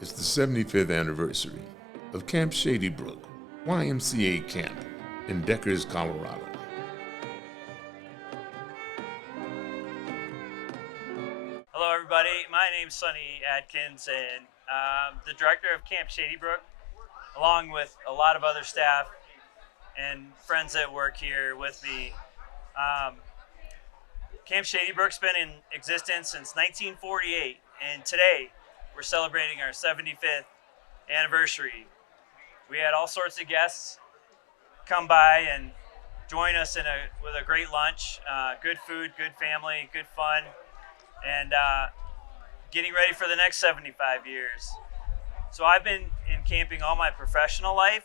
It's the 75th anniversary of Camp Shady Brook, YMCA camp in Deckers, Colorado. Hello everybody, my name's Sonny Adkins and I'm the director of Camp Shady Brook, along with a lot of other staff and friends that work here with me. Camp Shady Brook's been in existence since 1948, and today we're celebrating our 75th anniversary. We had all sorts of guests come by and join us with a great lunch, good food, good family, good fun, and getting ready for the next 75 years. So I've been in camping all my professional life,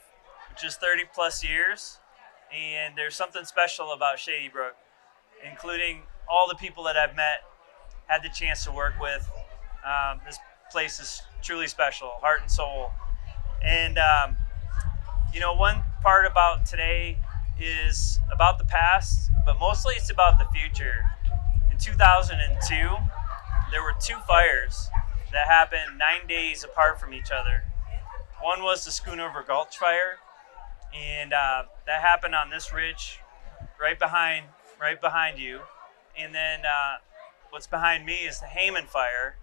which is 30 plus years, and there's something special about Shady Brook, including all the people that I've met, had the chance to work with. This place is truly special, heart and soul. And one part about today is about the past, but mostly it's about the future. In 2002, there were two fires that happened 9 days apart from each other. One was the Schoonover Gulch fire, and that happened on this ridge right behind you. And then what's behind me is the Hayman fire,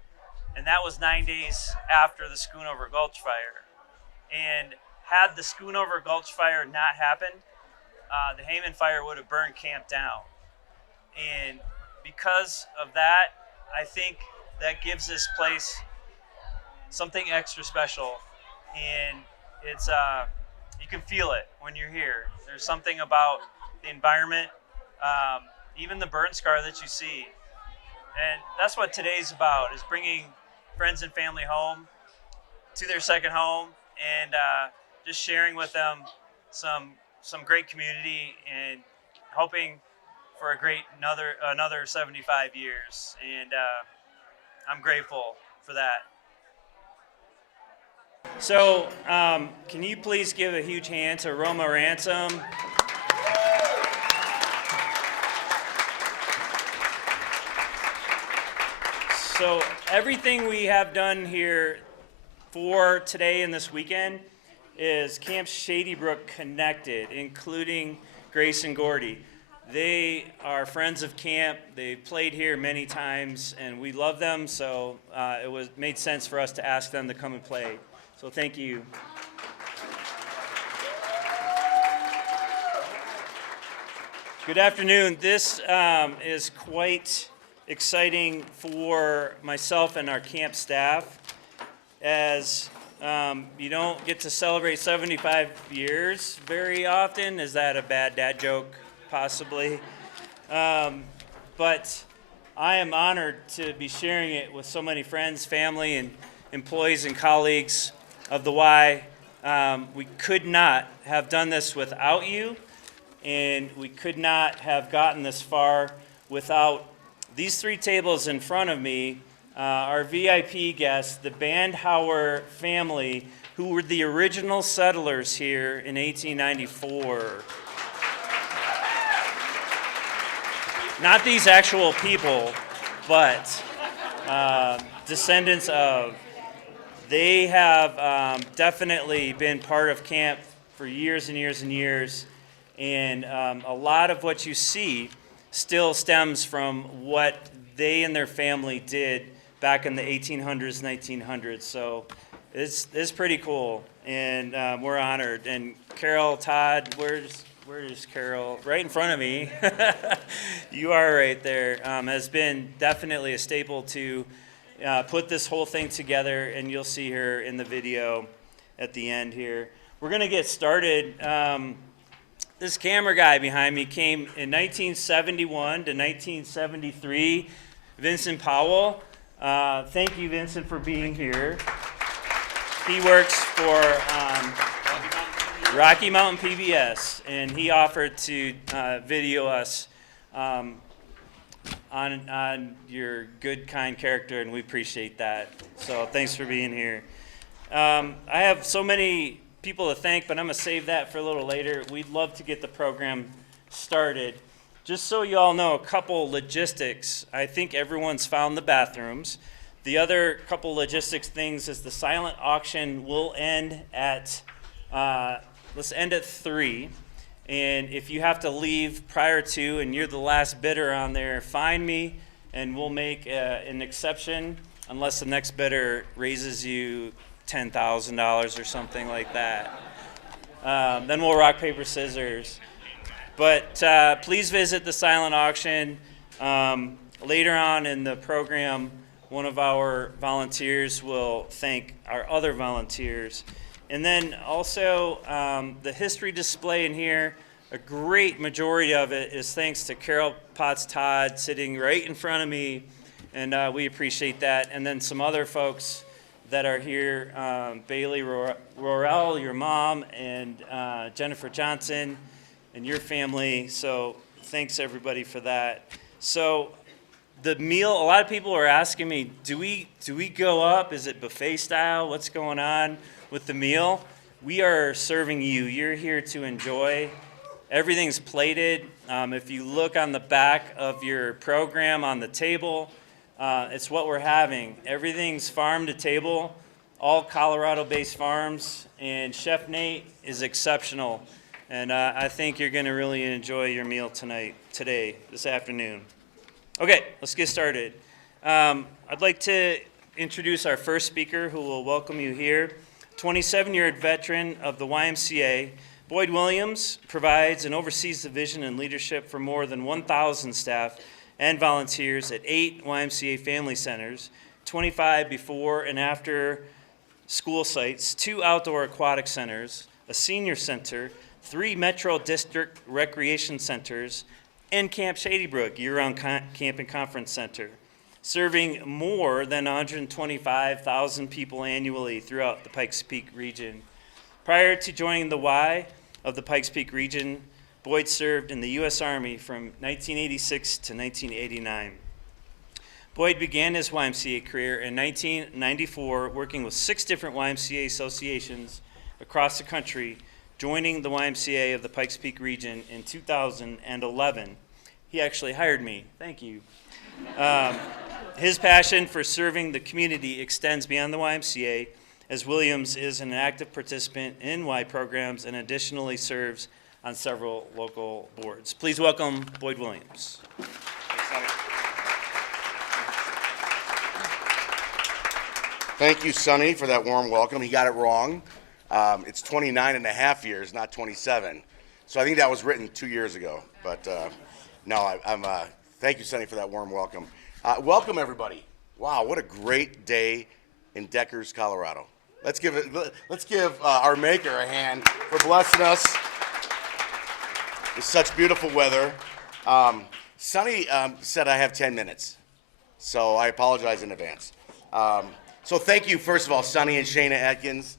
and that was 9 days after the Schoonover Gulch fire. And had the Schoonover Gulch fire not happened, the Hayman fire would have burned camp down. And because of that, I think that gives this place something extra special. And it's you can feel it when you're here. There's something about the environment, even the burn scar that you see. And that's what today's about, is bringing friends and family home to their second home, and just sharing with them some great community and hoping for another 75 years. And I'm grateful for that. So can you please give a huge hand to Roma Ransom? So everything we have done here for today and this weekend is Camp Shady Brook connected, including Grace and Gordy. They are friends of camp. They've played here many times, and we love them, so it made sense for us to ask them to come and play. So thank you. Good afternoon. This is quite exciting for myself and our camp staff, as you don't get to celebrate 75 years very often. Is that a bad dad joke? Possibly. But I am honored to be sharing it with so many friends, family, and employees and colleagues of the Y. We could not have done this without you, and we could not have gotten this far without these three tables in front of me. Our VIP guests, the Bandhauer family, who were the original settlers here in 1894. Not these actual people, but descendants of. They have definitely been part of camp for years and years and years, and a lot of what you see still stems from what they and their family did back in the 1800s, 1900s. So it's pretty cool, and we're honored. And Carol, Todd, where's Carol? Right in front of me. You are right there. Has been definitely a staple to put this whole thing together, and you'll see her in the video at the end here. We're going to get started. This camera guy behind me came in 1971 to 1973. Vincent Powell. Thank you, Vincent, for being here. He works for Rocky Mountain PBS, and he offered to video us on your good, kind character, and we appreciate that. So thanks for being here. I have so many people to thank, but I'm going to save that for a little later. We'd love to get the program started. Just so you all know, a couple logistics. I think everyone's found the bathrooms. The other couple logistics things is the silent auction will end at, let's end at 3. And if you have to leave prior to and you're the last bidder on there, find me and we'll make an exception unless the next bidder raises you $10,000 or something like that. Then we'll rock, paper, scissors. But please visit the silent auction. Later on in the program, one of our volunteers will thank our other volunteers. And then also the history display in here, a great majority of it is thanks to Carol Potts Todd sitting right in front of me, and we appreciate that. And then some other folks that are here, Bailey Rorell, your mom, and Jennifer Johnson, and your family. So thanks everybody for that. So the meal, a lot of people are asking me, do we go up? Is it buffet style? What's going on with the meal? We are serving you. You're here to enjoy. Everything's plated. If you look on the back of your program on the table, it's what we're having. Everything's farm to table, all Colorado-based farms, and Chef Nate is exceptional. And I think you're going to really enjoy your meal today, this afternoon. Okay, let's get started. I'd like to introduce our first speaker who will welcome you here. 27-year veteran of the YMCA, Boyd Williams provides and oversees the vision and leadership for more than 1,000 staff and volunteers at 8 YMCA family centers, 25 before and after school sites, 2 outdoor aquatic centers, a senior center, 3 Metro District recreation centers, and Camp Shady Brook, year-round camp and conference center, serving more than 125,000 people annually throughout the Pikes Peak region. Prior to joining the Y of the Pikes Peak region, Boyd served in the U.S. Army from 1986 to 1989. Boyd began his YMCA career in 1994, working with 6 different YMCA associations across the country, joining the YMCA of the Pikes Peak region in 2011. He actually hired me. Thank you. His passion for serving the community extends beyond the YMCA, as Williams is an active participant in Y programs and additionally serves on several local boards. Please welcome Boyd Williams. Thank you, Sonny, for that warm welcome. He got it wrong. It's 29 and a half years, not 27. So I think that was written 2 years ago. But no, thank you, Sonny, for that warm welcome. Welcome, everybody. Wow, what a great day in Deckers, Colorado. Let's give our maker a hand for blessing us with such beautiful weather. Sonny said I have 10 minutes, so I apologize in advance. So thank you, first of all, Sonny and Shayna Atkins.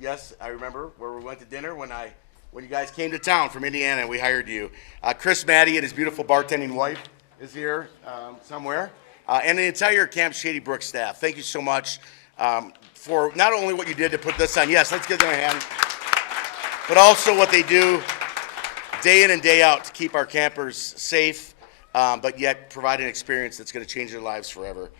Yes, I remember where we went to dinner when you guys came to town from Indiana and we hired you. Chris Maddie and his beautiful bartending wife is here somewhere. And the entire Camp Shady Brook staff. Thank you so much for not only what you did to put this on, yes, let's give them a hand, but also what they do day in and day out to keep our campers safe, but yet provide an experience that's going to change their lives forever.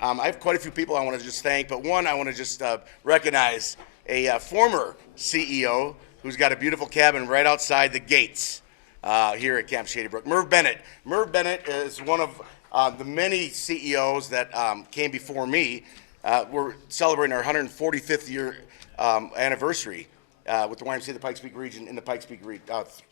I have quite a few people I want to just thank, but one I want to just recognize a former CEO who's got a beautiful cabin right outside the gates here at Camp Shady Brook, Merv Bennett. Merv Bennett is one of the many CEOs that came before me. We're celebrating our 145th year anniversary with the YMCA of the Pikes Peak region, in the Pikes Peak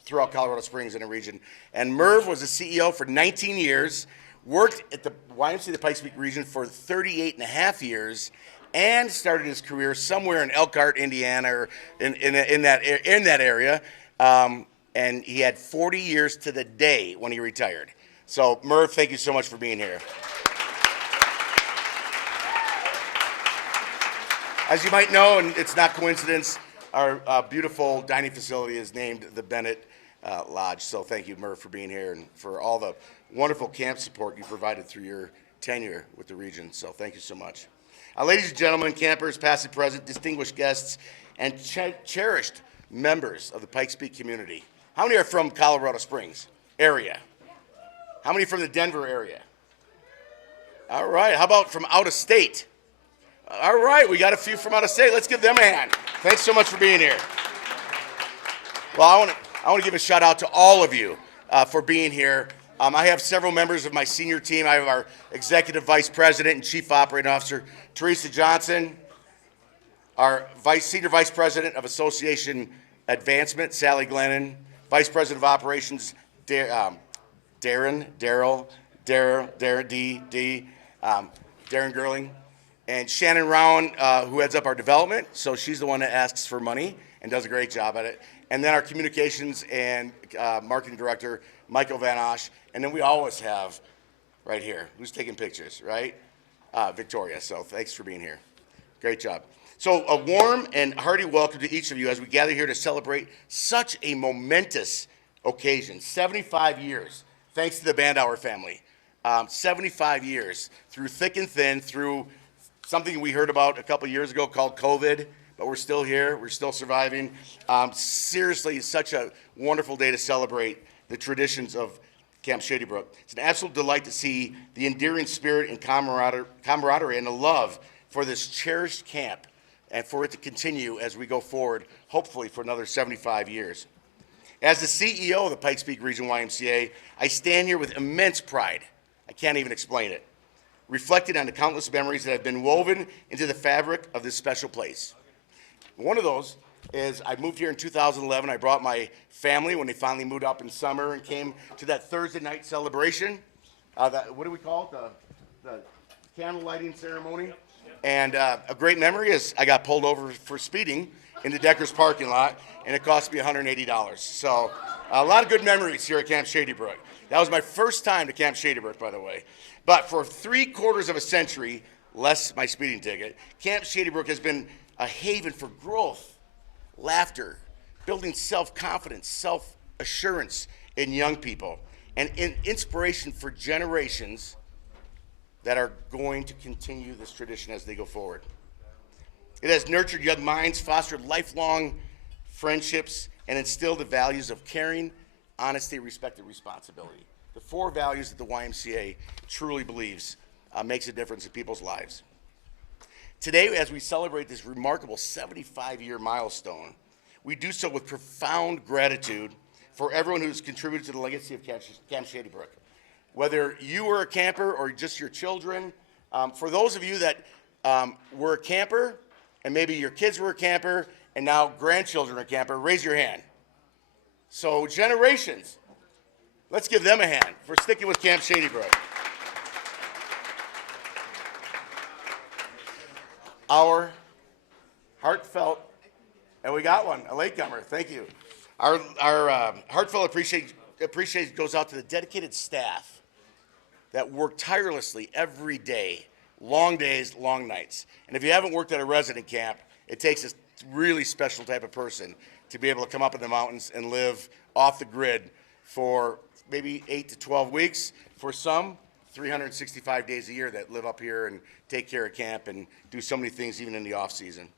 throughout Colorado Springs and the region. And Merv was the CEO for 19 years, worked at the YMCA of the Pikes Peak region for 38 and a half years, and started his career somewhere in Elkhart, Indiana, or in that area. And he had 40 years to the day when he retired. So, Merv, thank you so much for being here. As you might know, and it's not coincidence, our beautiful dining facility is named the Bennett Lodge. So thank you, Merv, for being here and for all the wonderful camp support you provided through your tenure with the region. So thank you so much. Ladies and gentlemen, campers, past and present, distinguished guests, and cherished members of the Pikes Peak community. How many are from Colorado Springs area? How many from the Denver area? All right, how about from out of state? All right, we got a few from out of state. Let's give them a hand. Thanks so much for being here. Well, I want to give a shout out to all of you for being here. I have several members of my senior team. I have our Executive Vice President and Chief Operating Officer, Teresa Johnson, our Senior Vice President of Association Advancement, Sally Glennon, Vice President of Operations, Darren Gerling, and Shannon Rowan, who heads up our development. So she's the one that asks for money and does a great job at it. And then our communications and marketing director, Michael Van Osh. And then we always have right here, who's taking pictures, right? Victoria. So thanks for being here. Great job. So a warm and hearty welcome to each of you as we gather here to celebrate such a momentous occasion. 75 years, thanks to the Bandauer family. 75 years, through thick and thin, through something we heard about a couple years ago called COVID, but we're still here, we're still surviving. Seriously, it's such a wonderful day to celebrate the traditions of Camp Shady Brook. It's an absolute delight to see the endearing spirit and camaraderie and the love for this cherished camp and for it to continue as we go forward, hopefully for another 75 years. As the CEO of the Pikes Peak Region YMCA, I stand here with immense pride. I can't even explain it. Reflecting on the countless memories that have been woven into the fabric of this special place. One of those is I moved here in 2011. I brought my family when they finally moved up in summer and came to that Thursday night celebration. What do we call it? The candle lighting ceremony. And a great memory is I got pulled over for speeding in the Deckers parking lot, and it cost me $180. So a lot of good memories here at Camp Shady Brook. That was my first time to Camp Shady Brook, by the way. But for 3/4 of a century, less my speeding ticket, Camp Shady Brook has been a haven for growth, laughter, building self-confidence, self-assurance in young people, and inspiration for generations that are going to continue this tradition as they go forward. It has nurtured young minds, fostered lifelong friendships, and instilled the values of caring, honesty, respect, and responsibility. The 4 values that the YMCA truly believes makes a difference in people's lives. Today, as we celebrate this remarkable 75-year milestone, we do so with profound gratitude for everyone who's contributed to the legacy of Camp Shady Brook. Whether you were a camper or just your children, for those of you that were a camper, and maybe your kids were a camper, and now grandchildren are a camper, raise your hand. So generations, let's give them a hand for sticking with Camp Shady Brook. Our heartfelt, and we got one, a latecomer, thank you. Our heartfelt appreciation goes out to the dedicated staff that work tirelessly every day, long days, long nights. And if you haven't worked at a resident camp, it takes a really special type of person to be able to come up in the mountains and live off the grid for maybe 8 to 12 weeks. For some, 365 days a year that live up here and take care of camp and do so many things even in the off season.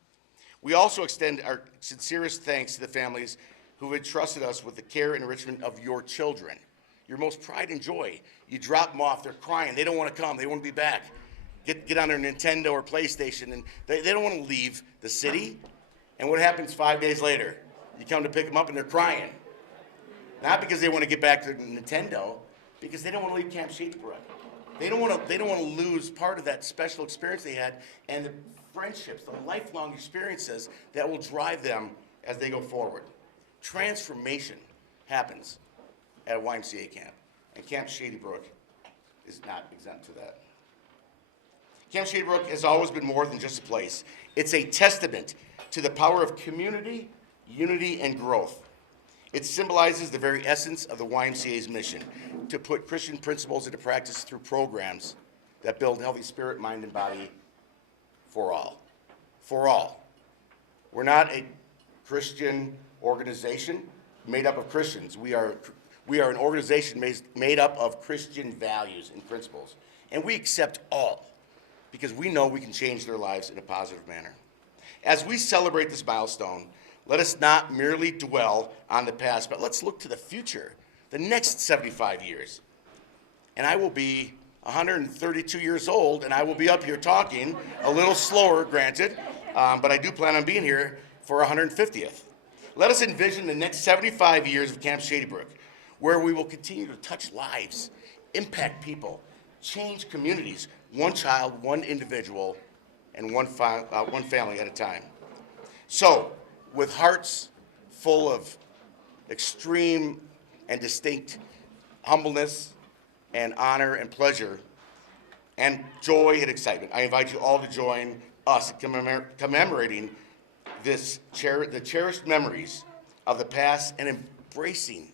We also extend our sincerest thanks to the families who have entrusted us with the care and enrichment of your children. Your most pride and joy. You drop them off, they're crying, they don't want to come, they want to be back. Get on their Nintendo or PlayStation, and they don't want to leave the city. And what happens 5 days later? You come to pick them up and they're crying. Not because they want to get back to Nintendo, because they don't want to leave Camp Shady Brook. They don't want to lose part of that special experience they had and the friendships, the lifelong experiences that will drive them as they go forward. Transformation happens at a YMCA camp, and Camp Shady Brook is not exempt to that. Camp Shady Brook has always been more than just a place. It's a testament to the power of community, unity, and growth. It symbolizes the very essence of the YMCA's mission, to put Christian principles into practice through programs that build healthy spirit, mind, and body for all. For all. We're not a Christian organization made up of Christians. We are an organization made up of Christian values and principles. And we accept all because we know we can change their lives in a positive manner. As we celebrate this milestone, let us not merely dwell on the past, but let's look to the future, the next 75 years. And I will be 132 years old, and I will be up here talking a little slower, granted, but I do plan on being here for 150th. Let us envision the next 75 years of Camp Shady Brook, where we will continue to touch lives, impact people, change communities, one child, one individual, and one family at a time. So, with hearts full of extreme and distinct humbleness and honor and pleasure and joy and excitement, I invite you all to join us in commemorating the cherished memories of the past and embracing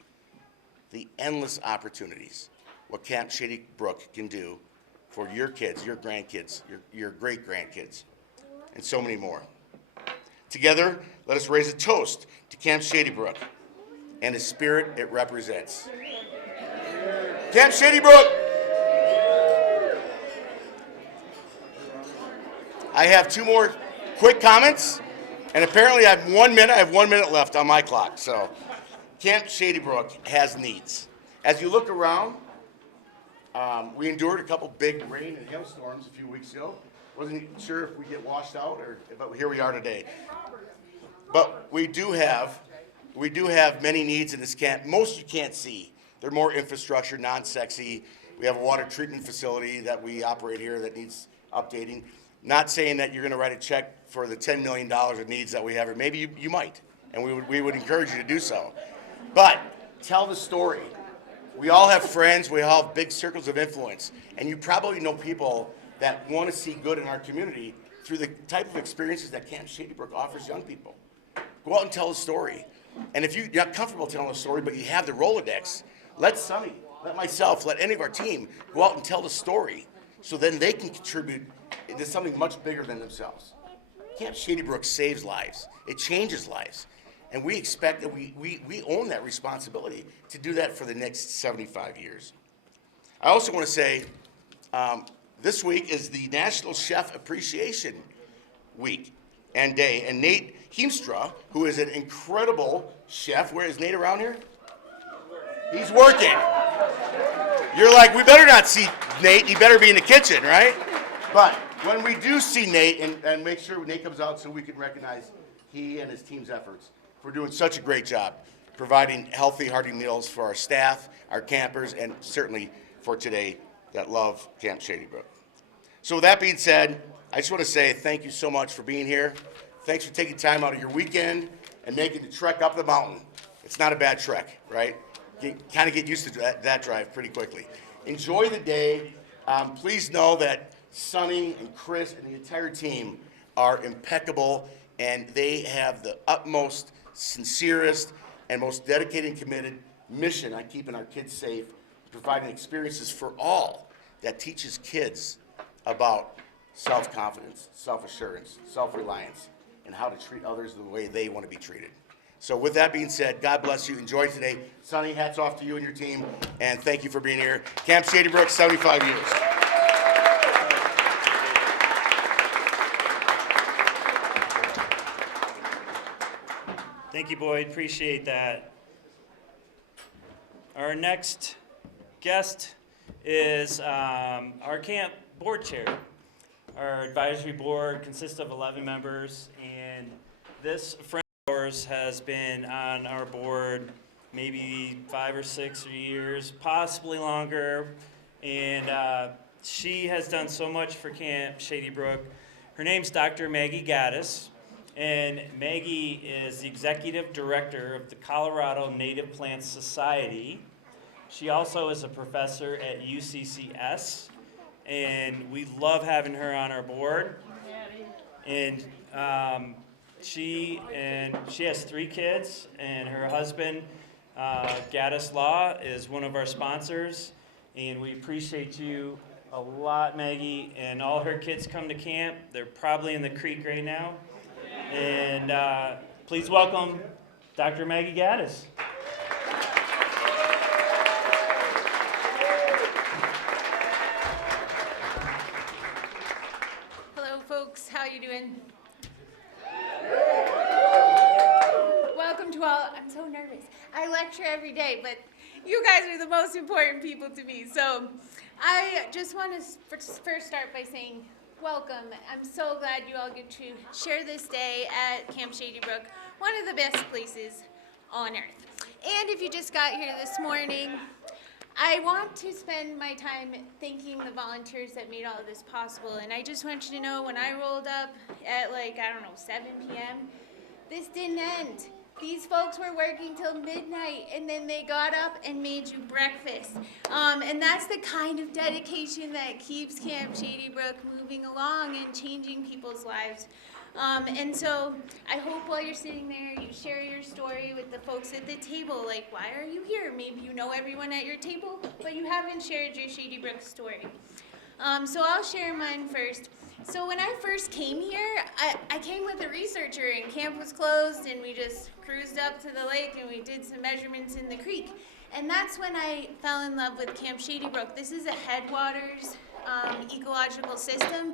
the endless opportunities what Camp Shady Brook can do for your kids, your grandkids, your great-grandkids, and so many more. Together, let us raise a toast to Camp Shady Brook and the spirit it represents. Camp Shady Brook! I have two more quick comments, and apparently I have 1 minute. I have 1 minute left on my clock. So, Camp Shady Brook has needs. As you look around, we endured a couple big rain and hailstorms a few weeks ago. Wasn't sure if we get washed out, but here we are today. But we do have many needs in this camp. Most you can't see. They're more infrastructure, non-sexy. We have a water treatment facility that we operate here that needs updating. Not saying that you're going to write a check for the $10 million of needs that we have, or maybe you might, and we would encourage you to do so. But tell the story. We all have friends. We all have big circles of influence, and you probably know people that want to see good in our community through the type of experiences that Camp Shady Brook offers young people. Go out and tell a story. And if you're not comfortable telling a story, but you have the Rolodex, let Sonny, let myself, let any of our team go out and tell the story so then they can contribute to something much bigger than themselves. Camp Shady Brook saves lives. It changes lives. And we expect that we own that responsibility to do that for the next 75 years. I also want to say this week is the National Chef Appreciation Week and Day. And Nate Heemstra, who is an incredible chef, where is Nate around here? He's working. You're like, we better not see Nate. He better be in the kitchen, right? But when we do see Nate, and make sure Nate comes out so we can recognize he and his team's efforts for doing such a great job providing healthy, hearty meals for our staff, our campers, and certainly for today that love Camp Shady Brook. So with that being said, I just want to say thank you so much for being here. Thanks for taking time out of your weekend and making the trek up the mountain. It's not a bad trek, right? You kind of get used to that drive pretty quickly. Enjoy the day. Please know that Sonny and Chris and the entire team are impeccable, and they have the utmost, sincerest, and most dedicated and committed mission on keeping our kids safe, providing experiences for all that teaches kids about self-confidence, self-assurance, self-reliance, and how to treat others the way they want to be treated. So with that being said, God bless you. Enjoy today. Sonny, hats off to you and your team, and thank you for being here. Camp Shady Brook, 75 years. Thank you, Boyd. Appreciate that. Our next guest is our camp board chair. Our advisory board consists of 11 members, and this friend of ours has been on our board maybe 5 or 6 years, possibly longer, and she has done so much for Camp Shady Brook. Her name's Dr. Maggie Gaddis. And Maggie is the executive director of the Colorado Native Plant Society. She also is a professor at UCCS, and we love having her on our board. And she has 3 kids, and her husband, Gaddis Law, is one of our sponsors. And we appreciate you a lot, Maggie. And all her kids come to camp. They're probably in the creek right now. And please welcome Dr. Maggie Gaddis. Hello, folks. How you doing? Welcome to all. I'm so nervous. I lecture every day, but you guys are the most important people to me. So I just want to first start by saying welcome. I'm so glad you all get to share this day at Camp Shady Brook, one of the best places on earth. And if you just got here this morning, I want to spend my time thanking the volunteers that made all of this possible. And I just want you to know, when I rolled up at 7 p.m., this didn't end. These folks were working till midnight, and then they got up and made you breakfast. And that's the kind of dedication that keeps Camp Shady Brook moving along and changing people's lives. And so I hope while you're sitting there, you share your story with the folks at the table. Like, why are you here? Maybe you know everyone at your table, but you haven't shared your Shady Brook story. So I'll share mine first. So when I first came here, I came with a researcher, and camp was closed, and we just cruised up to the lake and we did some measurements in the creek. And that's when I fell in love with Camp Shady Brook. This is a headwaters ecological system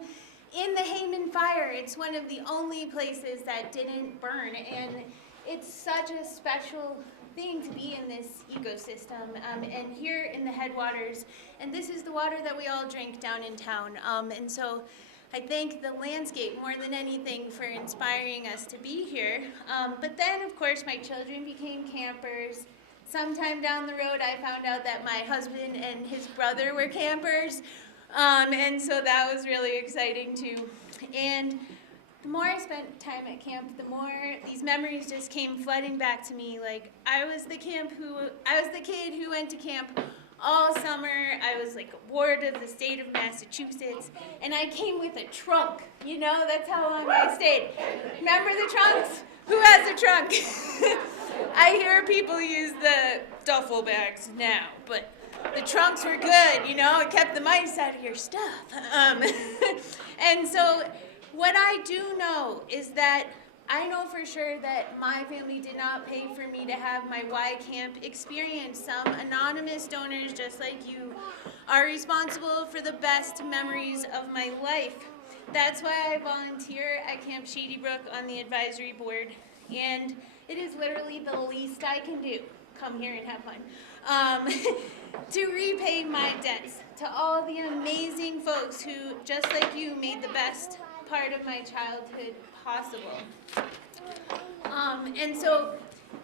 in the Hayman Fire. It's one of the only places that didn't burn, and it's such a special thing to be in this ecosystem, and here in the headwaters, and this is the water that we all drink down in town, and so I thank the landscape more than anything for inspiring us to be here. But then, of course, my children became campers. Sometime down the road, I found out that my husband and his brother were campers, and so that was really exciting too. And the more I spent time at camp, the more these memories just came flooding back to me. Like, I was the kid who went to camp all summer. I was like a ward of the state of Massachusetts, and I came with a trunk. You know, that's how long I stayed. Remember the trunks? Who has a trunk? I hear people use the duffel bags now, but the trunks were good, you know, it kept the mice out of your stuff. And so what I do know is that I know for sure that my family did not pay for me to have my Y Camp experience. Some anonymous donors, just like you, are responsible for the best memories of my life. That's why I volunteer at Camp Shady Brook on the advisory board, and it is literally the least I can do. Come here and have fun. To repay my debts to all the amazing folks who, just like you, made the best part of my childhood possible. And so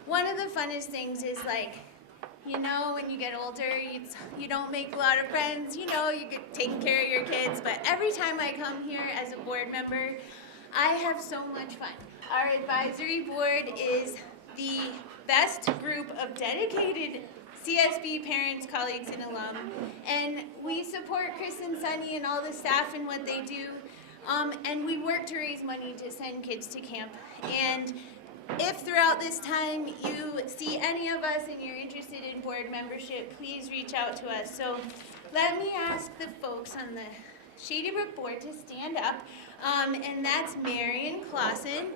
one of the funnest things is, like, you know, when you get older, you don't make a lot of friends, you know, you get taking care of your kids, but every time I come here as a board member, I have so much fun. Our advisory board is the best group of dedicated CSB parents, colleagues, and alum, and we support Chris and Sunny and all the staff and what they do. And we work to raise money to send kids to camp. And if throughout this time you see any of us and you're interested in board membership, please reach out to us. So let me ask the folks on the Shady Brook board to stand up. And that's Marion Clausen,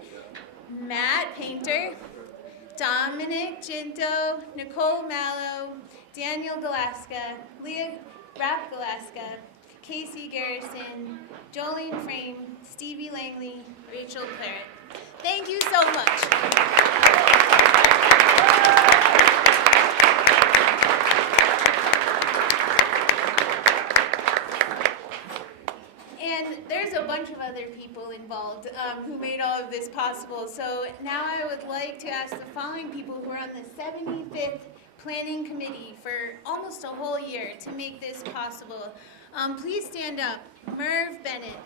Matt Painter, Dominic Ginto, Nicole Mallow, Daniel Galaska, Leah Rapp Galaska, Casey Garrison, Jolene Frame, Stevie Langley, Rachel Claret. Thank you so much. And there's a bunch of other people involved who made all of this possible. So now I would like to ask the following people who are on the 75th Planning Committee for almost a whole year to make this possible. Please stand up. Merv Bennett,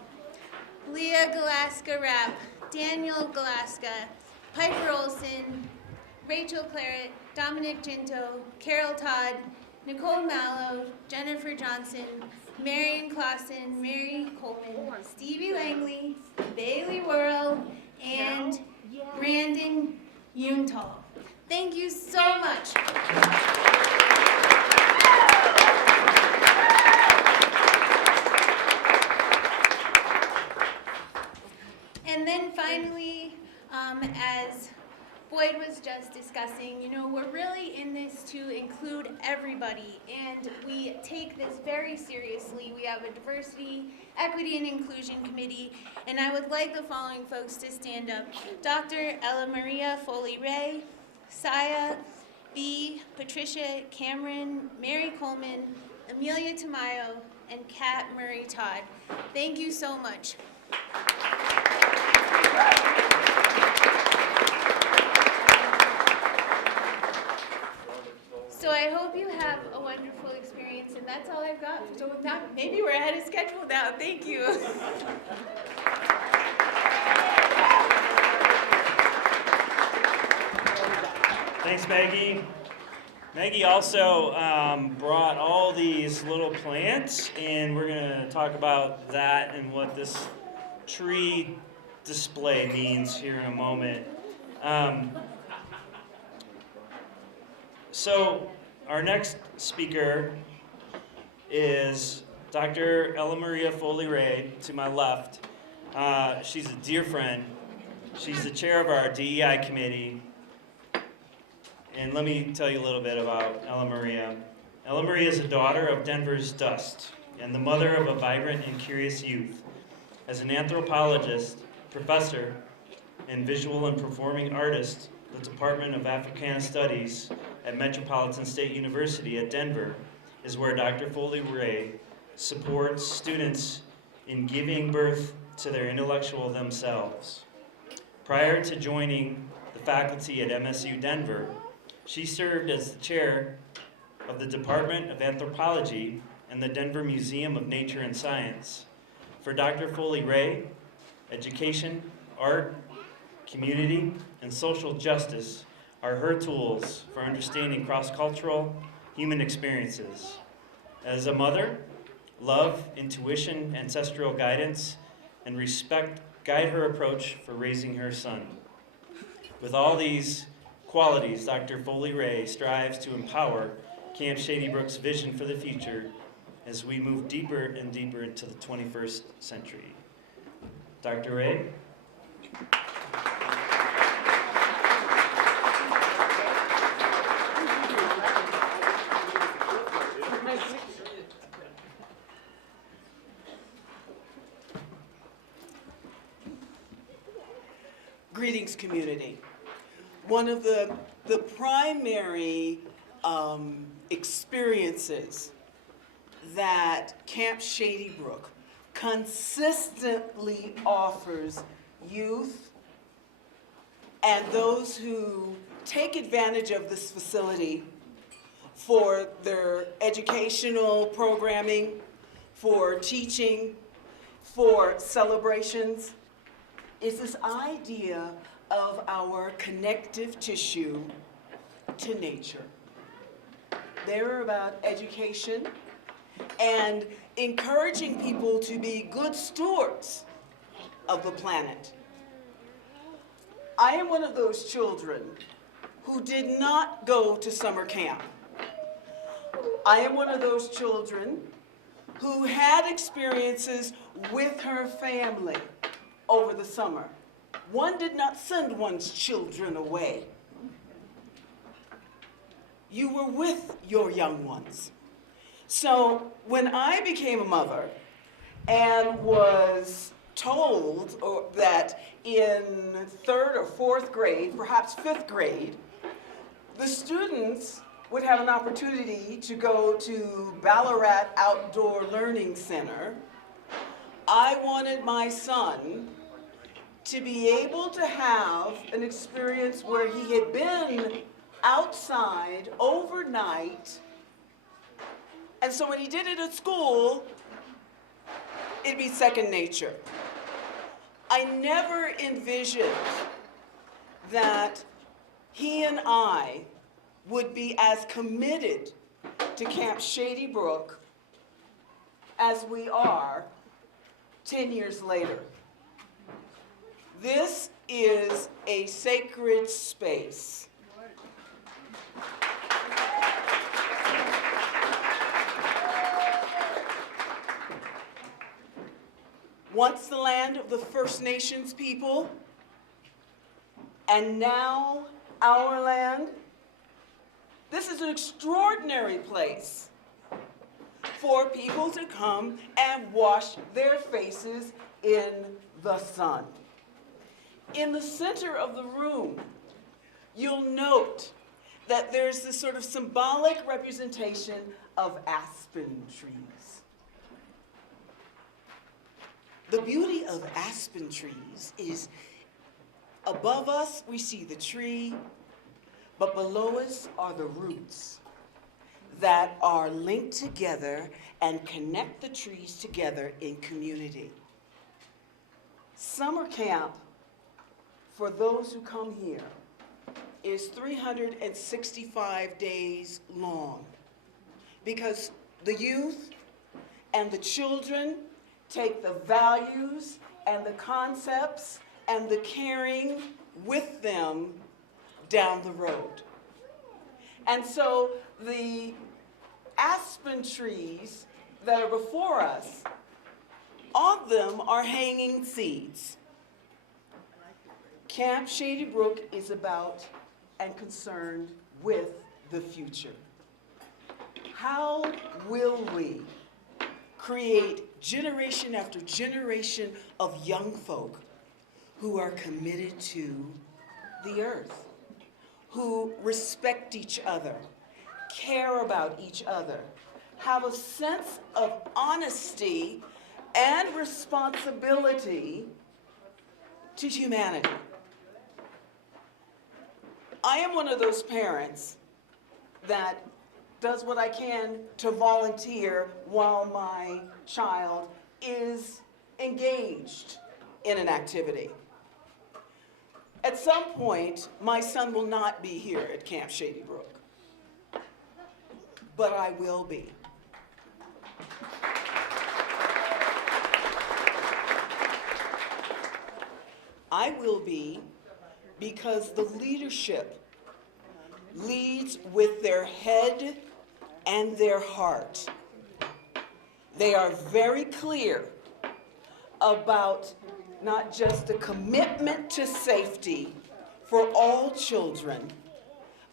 Leah Galaska-Rapp, Daniel Galaska, Piper Olson, Rachel Claret, Dominic Ginto, Carol Todd, Nicole Mallow, Jennifer Johnson, Marion Clausen, Mary Coleman, Stevie Langley, Bailey Worrell, and Brandon Untal. Thank you so much. And then finally, as Boyd was just discussing, you know, we're really in this to include everybody, and we take this very seriously. We have a diversity, equity, and inclusion committee, and I would like the following folks to stand up. Dr. Ella Maria Foley-Ray, Saya B., Patricia Cameron, Mary Coleman, Amelia Tamayo, and Kat Murray Todd. Thank you so much. So I hope you have a wonderful experience, and that's all I've got. So with that, maybe we're ahead of schedule now. Thank you. Thanks, Maggie. Maggie also brought all these little plants, and we're going to talk about that and what this tree display means here in a moment. So our next speaker is Dr. Ella Maria Foley-Ray, to my left. She's a dear friend. She's the chair of our DEI committee. And let me tell you a little bit about Ella Maria. Ella Maria is a daughter of Denver's dust and the mother of a vibrant and curious youth. As an anthropologist, professor, and visual and performing artist, the Department of Africana Studies at Metropolitan State University at Denver is where Dr. Foley-Ray supports students in giving birth to their intellectual themselves. Prior to joining the faculty at MSU Denver, she served as the chair of the Department of Anthropology and the Denver Museum of Nature and Science. For Dr. Foley-Ray, education, art, community, and social justice are her tools for understanding cross-cultural human experiences. As a mother, love, intuition, ancestral guidance, and respect guide her approach for raising her son. With all these qualities, Dr. Foley-Ray strives to empower Camp Shady Brook's vision for the future as we move deeper and deeper into the 21st century. Dr. Ray? Greetings, community. One of the primary experiences that Camp Shady Brook consistently offers youth and those who take advantage of this facility for their educational programming, for teaching, for celebrations, is this idea of our connective tissue to nature. They're about education and encouraging people to be good stewards of the planet. I am one of those children who did not go to summer camp. I am one of those children who had experiences with her family over the summer. One did not send one's children away. You were with your young ones. So when I became a mother and was told that in 3rd or 4th grade, perhaps 5th grade, the students would have an opportunity to go to Ballarat Outdoor Learning Center, I wanted my son to be able to have an experience where he had been outside overnight, and so when he did it at school, it'd be second nature. I never envisioned that he and I would be as committed to Camp Shady Brook as we are 10 years later. This is a sacred space. Once the land of the First Nations people, and now our land, this is an extraordinary place for people to come and wash their faces in the sun. In the center of the room, you'll note that there's this sort of symbolic representation of aspen trees. The beauty of aspen trees is above us we see the tree, but below us are the roots that are linked together and connect the trees together in community. Summer camp, for those who come here, is 365 days long because the youth and the children take the values and the concepts and the caring with them down the road. And so the aspen trees that are before us, on them are hanging seeds. Camp Shady Brook is about and concerned with the future. How will we create generation after generation of young folk who are committed to the earth, who respect each other, care about each other, have a sense of honesty and responsibility to humanity? I am one of those parents that does what I can to volunteer while my child is engaged in an activity. At some point, my son will not be here at Camp Shady Brook, but I will be. I will be because the leadership leads with their head and their heart. They are very clear about not just a commitment to safety for all children,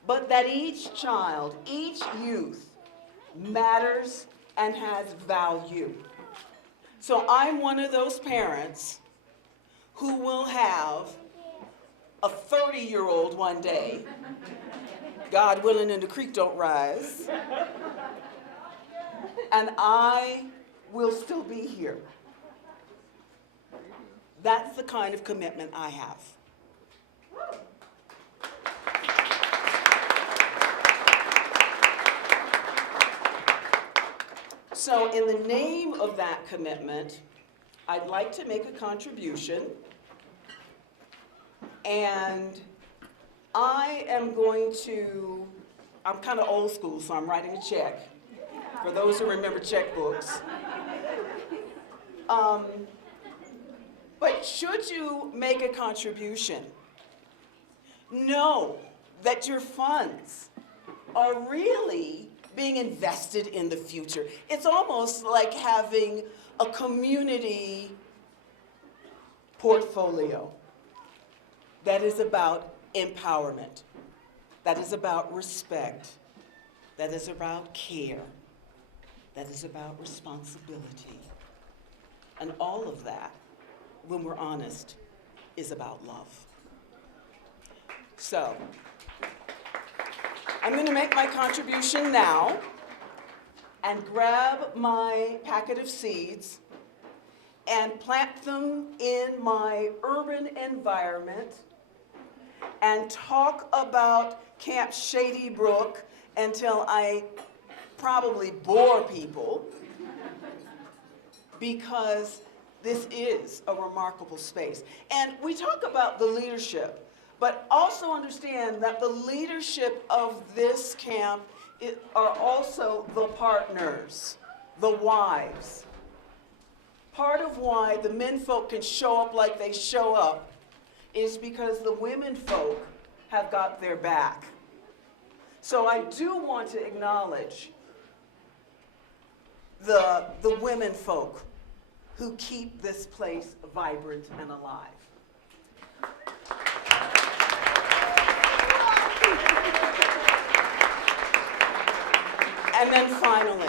but that each child, each youth matters and has value. So I'm one of those parents who will have a 30-year-old one day, God willing and the creek don't rise, and I will still be here. That's the kind of commitment I have. So in the name of that commitment, I'd like to make a contribution, and I am going to, I'm kind of old school, so I'm writing a check, for those who remember checkbooks. But should you make a contribution, know that your funds are really being invested in the future. It's almost like having a community portfolio that is about empowerment, that is about respect, that is about care, that is about responsibility. And all of that, when we're honest, is about love. So, I'm going to make my contribution now and grab my packet of seeds and plant them in my urban environment and talk about Camp Shady Brook until I probably bore people, because this is a remarkable space. And we talk about the leadership, but also understand that the leadership of this camp are also the partners, the wives. Part of why the men folk can show up like they show up is because the women folk have got their back. So I do want to acknowledge the women folk who keep this place vibrant and alive. And then finally,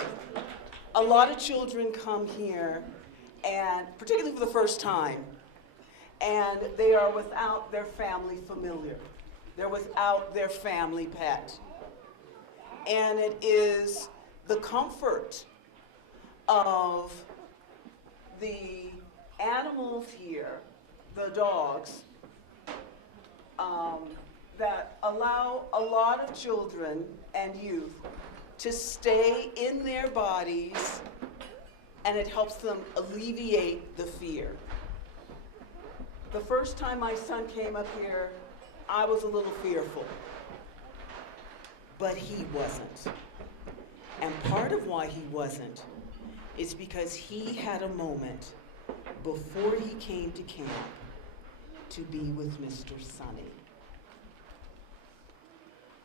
a lot of children come here, and particularly for the first time, and they are without their family familiar. They're without their family pet. And it is the comfort of the animals here, the dogs, that allow a lot of children and youth to stay in their bodies, and it helps them alleviate the fear. The first time my son came up here, I was a little fearful, but he wasn't. And part of why he wasn't is because he had a moment before he came to camp to be with Mr. Sonny.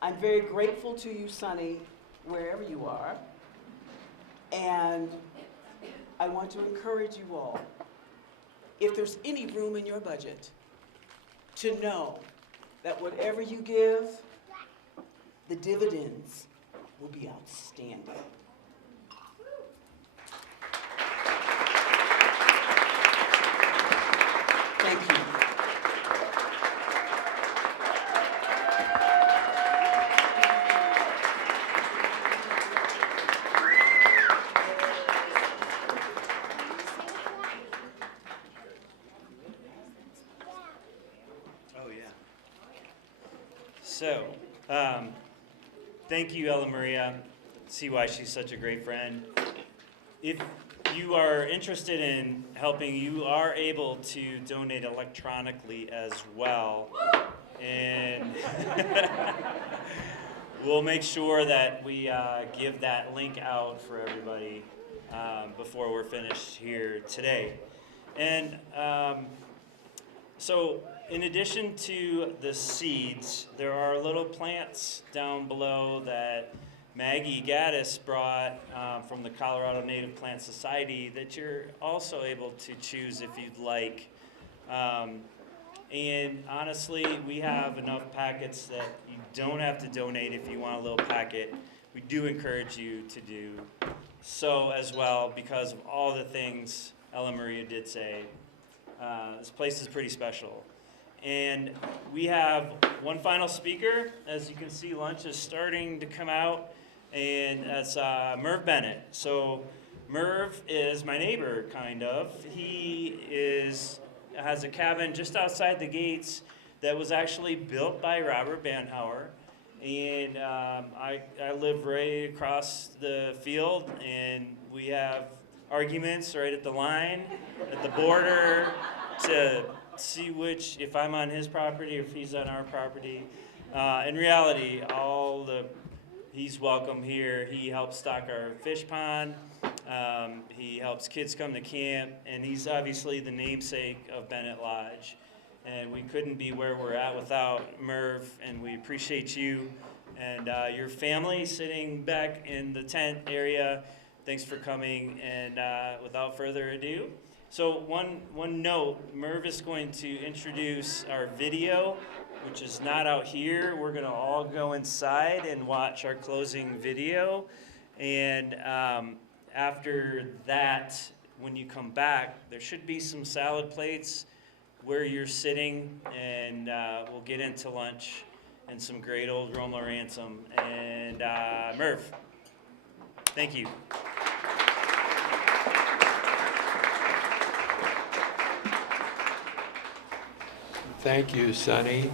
I'm very grateful to you, Sonny, wherever you are. And I want to encourage you all, if there's any room in your budget, to know that whatever you give, the dividends will be outstanding. Thank you. Oh, yeah. So, thank you, Ella Maria. See why she's such a great friend. If you are interested in helping, you are able to donate electronically as well. And we'll make sure that we give that link out for everybody before we're finished here today. And so in addition to the seeds, there are little plants down below that Maggie Gaddis brought from the Colorado Native Plant Society that you're also able to choose if you'd like. And honestly, we have enough packets that you don't have to donate if you want a little packet. We do encourage you to do so as well because of all the things Ella Maria did say. This place is pretty special. And we have one final speaker. As you can see, lunch is starting to come out, and that's Merv Bennett. So Merv is my neighbor, kind of. He has a cabin just outside the gates that was actually built by Robert Banhauer. And I live right across the field, and we have arguments right at the line, at the border, to see if I'm on his property or if he's on our property. In reality, he's welcome here. He helps stock our fish pond. He helps kids come to camp, and he's obviously the namesake of Bennett Lodge. And we couldn't be where we're at without Merv, and we appreciate you and your family sitting back in the tent area. Thanks for coming, and without further ado, so one note, Merv is going to introduce our video, which is not out here. We're gonna all go inside and watch our closing video. And after that, when you come back, there should be some salad plates where you're sitting, and we'll get into lunch and some great old Roma Ransom. And Merv, thank you. Thank you, Sonny.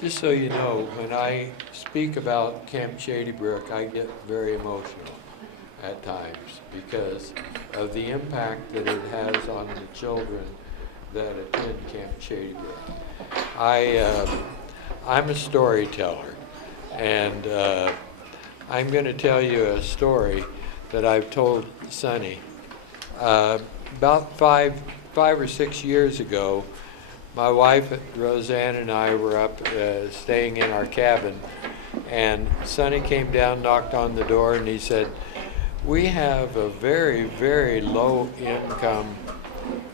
Just so you know, when I speak about Camp Shady Brook, I get very emotional at times because of the impact that it has on the children that attend Camp Shady Brook. I'm a storyteller, and I'm going to tell you a story that I've told Sonny. About five or 6 years ago, my wife, Roseanne, and I were up staying in our cabin, and Sonny came down, knocked on the door, and he said, "We have a very, very low-income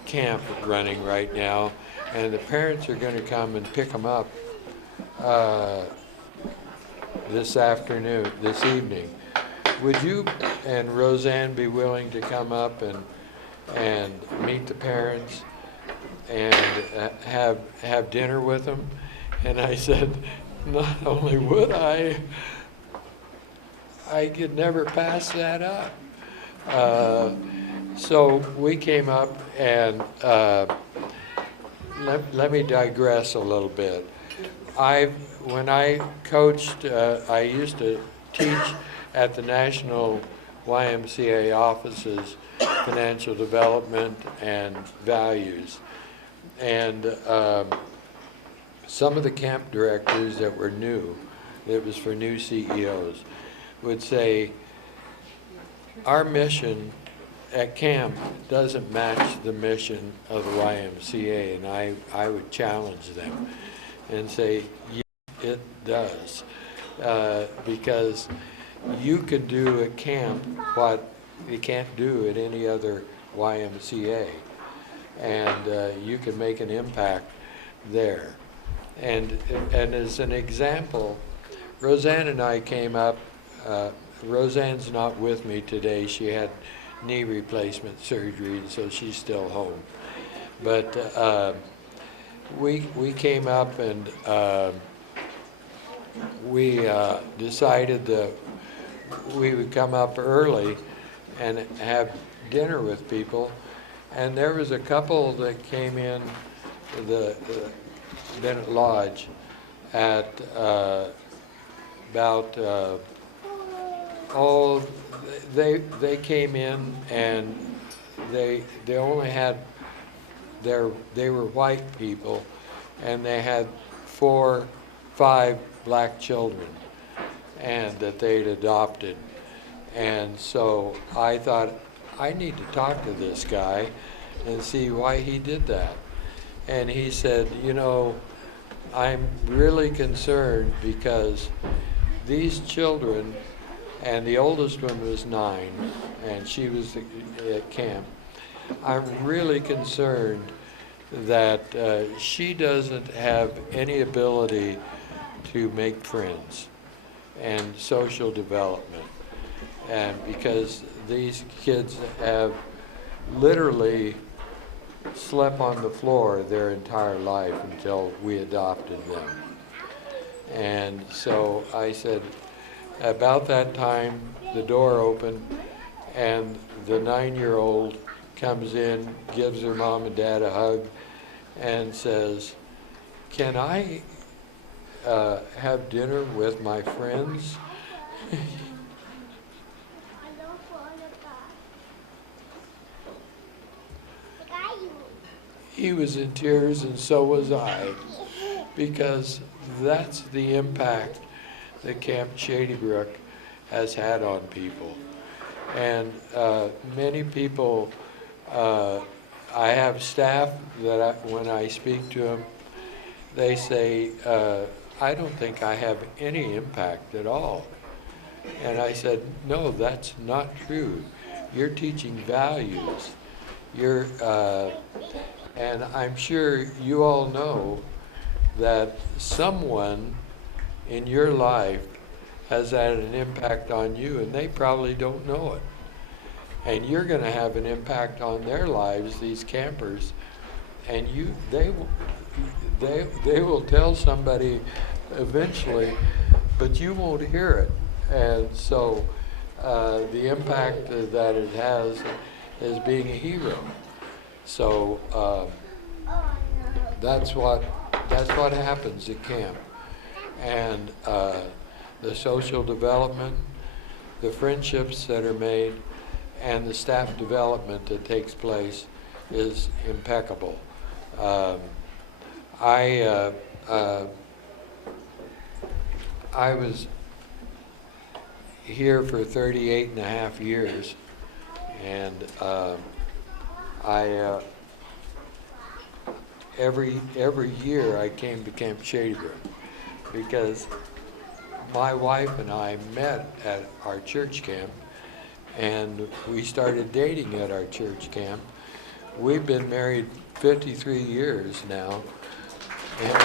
camp running right now, and the parents are going to come and pick them up this evening. Would you and Roseanne be willing to come up and meet the parents and have dinner with them?" And I said, not only would I could never pass that up. So we came up and let me digress a little bit. When I coached, I used to teach at the National YMCA offices, financial development and values. And some of the camp directors that were new, it was for new CEOs, would say, our mission at camp doesn't match the mission of the YMCA, and I would challenge them and say, yeah, it does, because you can do at camp what you can't do at any other YMCA, and you can make an impact there. And as an example, Roseanne and I came up, Roseanne's not with me today, she had knee replacement surgery, and so she's still home. But we came up and we decided that we would come up early and have dinner with people. And there was a couple that came in the Bennett Lodge at about they came in and they only had they were white people, and they had 4, 5 black children, and that they'd adopted. And so I thought, I need to talk to this guy and see why he did that. And he said, you know, I'm really concerned because these children, and the oldest one was 9, and she was at camp. I'm really concerned that she doesn't have any ability to make friends and social development. And because these kids have literally slept on the floor their entire life until we adopted them. And so I said, about that time, the door opened, and the 9-year-old comes in, gives her mom and dad a hug, and says, can I have dinner with my friends? He was in tears, and so was I, because that's the impact that Camp Shady Brook has had on people. And many people, I have staff that when I speak to them, they say, I don't think I have any impact at all. And I said, no, that's not true. You're teaching values. And I'm sure you all know that someone in your life has had an impact on you, and they probably don't know it. And you're going to have an impact on their lives, these campers, and they will tell somebody eventually, but you won't hear it. And so the impact that it has is being a hero. So that's what happens at camp. And the social development, the friendships that are made, and the staff development that takes place is impeccable. I was here for 38 and a half years, and every year I came to Camp Shady Brook because my wife and I met at our church camp, and we started dating at our church camp. We've been married 53 years now. And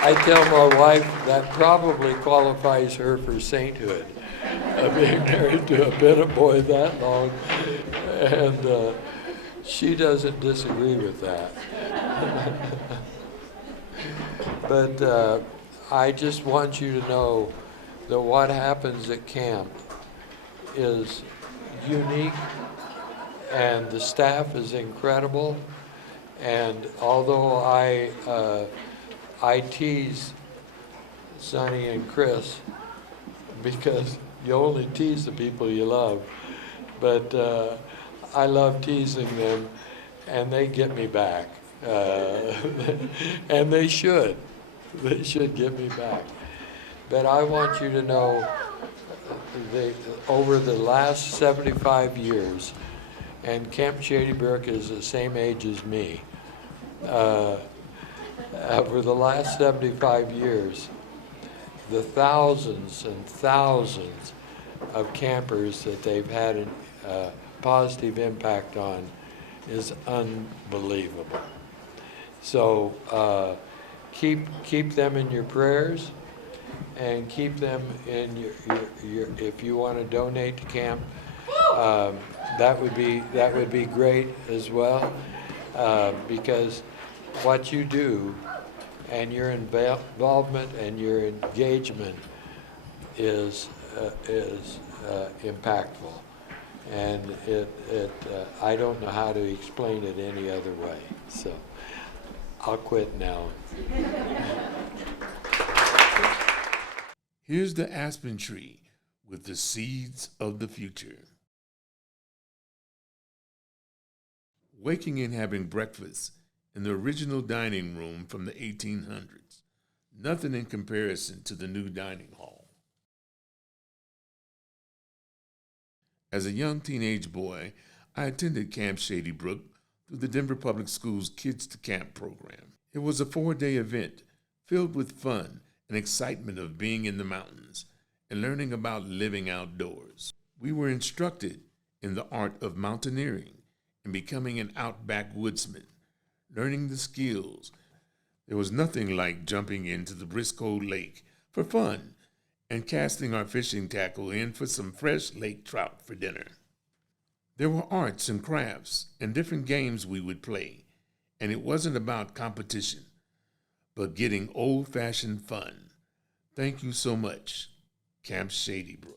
I tell my wife that probably qualifies her for sainthood, being married to a Bennett boy that long, and she doesn't disagree with that. But I just want you to know that what happens at camp is unique, and the staff is incredible. And although I tease Sonny and Chris because you only tease the people you love, but I love teasing them, and they get me back, and they should. They should get me back. But I want you to know, over the last 75 years, and Camp Shady Brook is the same age as me, over the last 75 years, the thousands and thousands of campers that they've had a positive impact on is unbelievable. So keep them in your prayers, and keep them in your if you want to donate to camp, that would be great as well, because what you do and your involvement and your engagement is impactful, and I don't know how to explain it any other way. So I'll quit now. Here's the aspen tree with the seeds of the future. Waking and having breakfast in the original dining room from the 1800s. Nothing in comparison to the new dining hall. As a young teenage boy, I attended Camp Shady Brook through the Denver Public Schools Kids to Camp program. It was a 4-day event filled with fun and excitement of being in the mountains and learning about living outdoors. We were instructed in the art of mountaineering and becoming an outback woodsman, learning the skills. There was nothing like jumping into the Briscoe Lake for fun and casting our fishing tackle in for some fresh lake trout for dinner. There were arts and crafts and different games we would play, and it wasn't about competition, but getting old-fashioned fun. Thank you so much, Camp Shady Brook.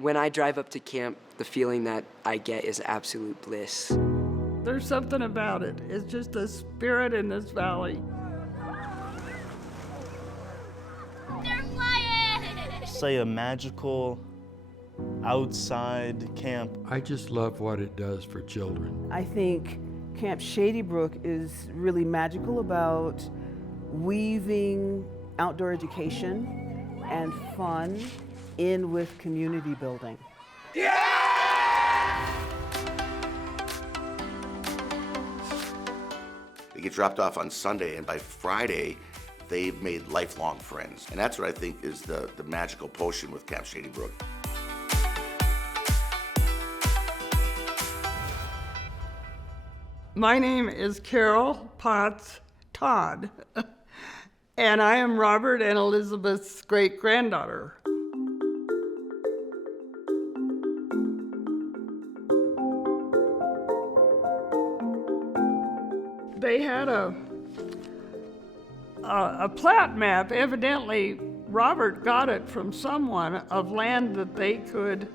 When I drive up to camp, the feeling that I get is absolute bliss. There's something about it. It's just a spirit in this valley. They're flying! Say a magical outside camp. I just love what it does for children. I think Camp Shady Brook is really magical about weaving outdoor education and fun in with community building. They get dropped off on Sunday, and by Friday, they've made lifelong friends. And that's what I think is the magical potion with Camp Shady Brook. My name is Carol Potts Todd, and I am Robert and Elizabeth's great-granddaughter. They had a plat map. Evidently, Robert got it from someone of land that they could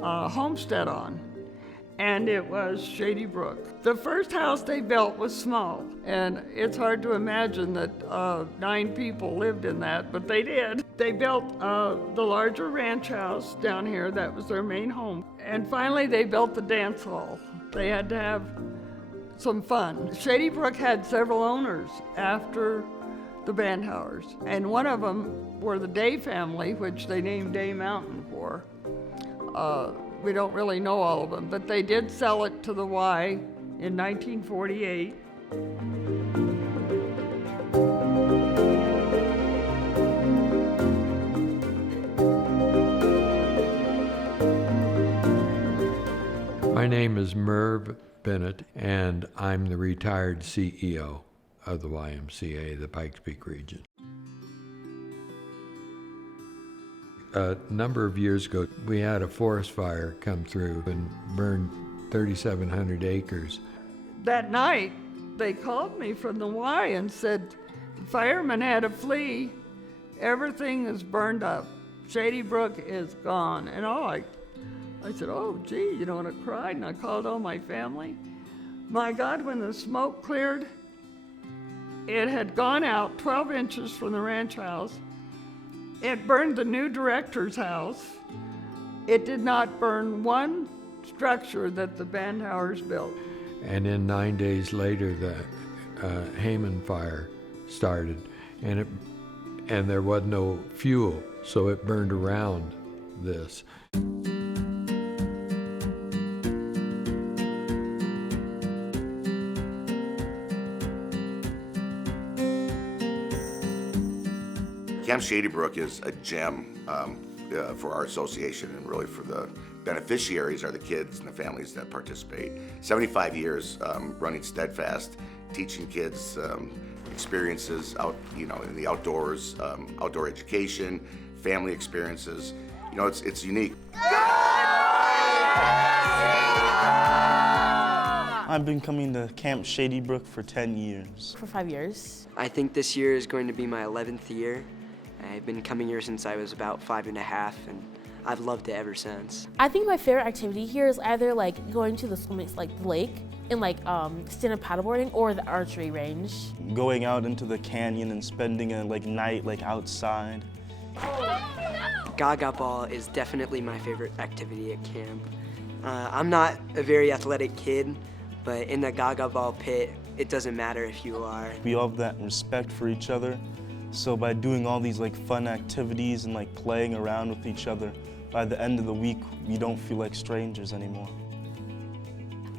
homestead on, and it was Shady Brook. The first house they built was small, and it's hard to imagine that 9 people lived in that, but they did. They built the larger ranch house down here. That was their main home. And finally, they built the dance hall. They had to have some fun. Shady Brook had several owners after the Bandhauers, and one of them were the Day family, which they named Day Mountain for. We don't really know all of them, but they did sell it to the Y in 1948. My name is Merv Bennett, and I'm the retired CEO of the YMCA, the Pikes Peak region. A number of years ago, we had a forest fire come through and burned 3,700 acres. That night, they called me from the Y and said, the firemen had to flee. Everything is burned up. Shady Brook is gone. And I said, oh, gee, and I cried, and I called all my family. My God, when the smoke cleared, it had gone out 12 inches from the ranch house. It burned the new director's house. It did not burn one structure that the Bandhauers built. And then 9 days later, the Hayman fire started, and there was no fuel, so it burned around this. Camp Shady Brook is a gem for our association, and really for the beneficiaries are the kids and the families that participate. 75 years running steadfast, teaching kids experiences out, in the outdoors, outdoor education, family experiences. It's unique. I've been coming to Camp Shady Brook for 10 years. For 5 years. I think this year is going to be my 11th year. I've been coming here since I was about 5 and a half, and I've loved it ever since. I think my favorite activity here is either going to the swimming, the lake, and stand-up paddleboarding, or the archery range. Going out into the canyon and spending a night outside. Gaga ball is definitely my favorite activity at camp. I'm not a very athletic kid, but in the Gaga ball pit, it doesn't matter if you are. We all have that respect for each other. So by doing all these fun activities and playing around with each other, by the end of the week, we don't feel like strangers anymore.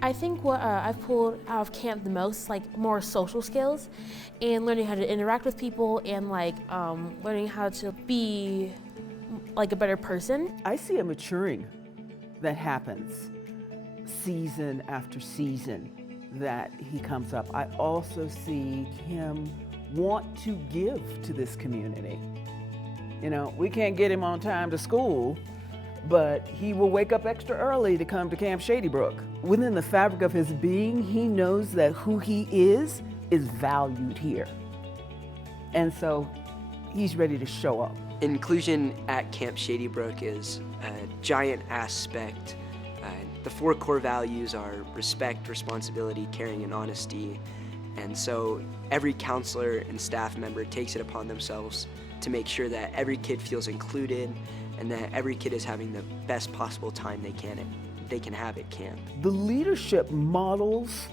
I think what I've pulled out of camp the most is more social skills, and learning how to interact with people, and learning how to be a better person. I see a maturing that happens season after season that he comes up. I also see him want to give to this community. We can't get him on time to school, but he will wake up extra early to come to Camp Shady Brook. Within the fabric of his being, he knows that who he is valued here. And so he's ready to show up. Inclusion at Camp Shady Brook is a giant aspect. The 4 core values are respect, responsibility, caring, and honesty. And so every counselor and staff member takes it upon themselves to make sure that every kid feels included and that every kid is having the best possible time they can have at camp. The leadership models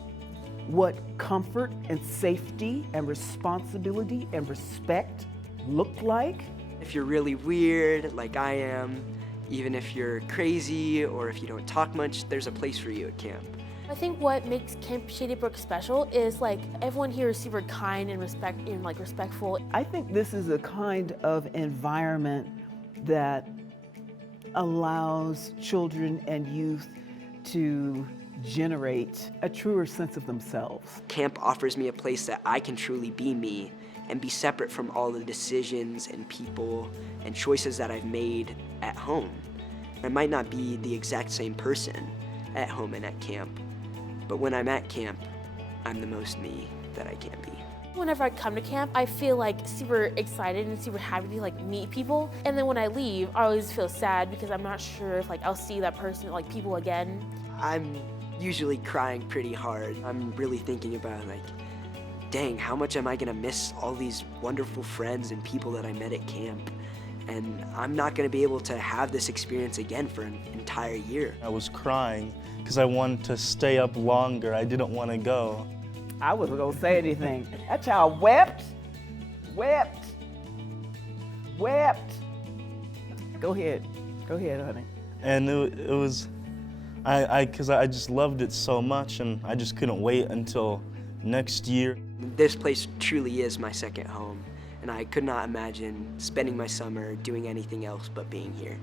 what comfort and safety and responsibility and respect look like. If you're really weird, like I am, even if you're crazy or if you don't talk much, there's a place for you at camp. I think what makes Camp Shady Brook special is like everyone here is super kind and respectful. I think this is a kind of environment that allows children and youth to generate a truer sense of themselves. Camp offers me a place that I can truly be me and be separate from all the decisions and people and choices that I've made at home. I might not be the exact same person at home and at camp, but when I'm at camp, I'm the most me that I can be. Whenever I come to camp, I feel like super excited and super happy to like meet people. And then when I leave, I always feel sad because I'm not sure if like I'll see that person, like people again. I'm usually crying pretty hard. I'm really thinking about like, dang, how much am I gonna miss all these wonderful friends and people that I met at camp? And I'm not gonna be able to have this experience again for an entire year. I was crying because I wanted to stay up longer. I didn't want to go. I wasn't gonna say anything. That child wept. Go ahead, honey. And it was, because I just loved it so much, and I just couldn't wait until next year. This place truly is my second home, and I could not imagine spending my summer doing anything else but being here.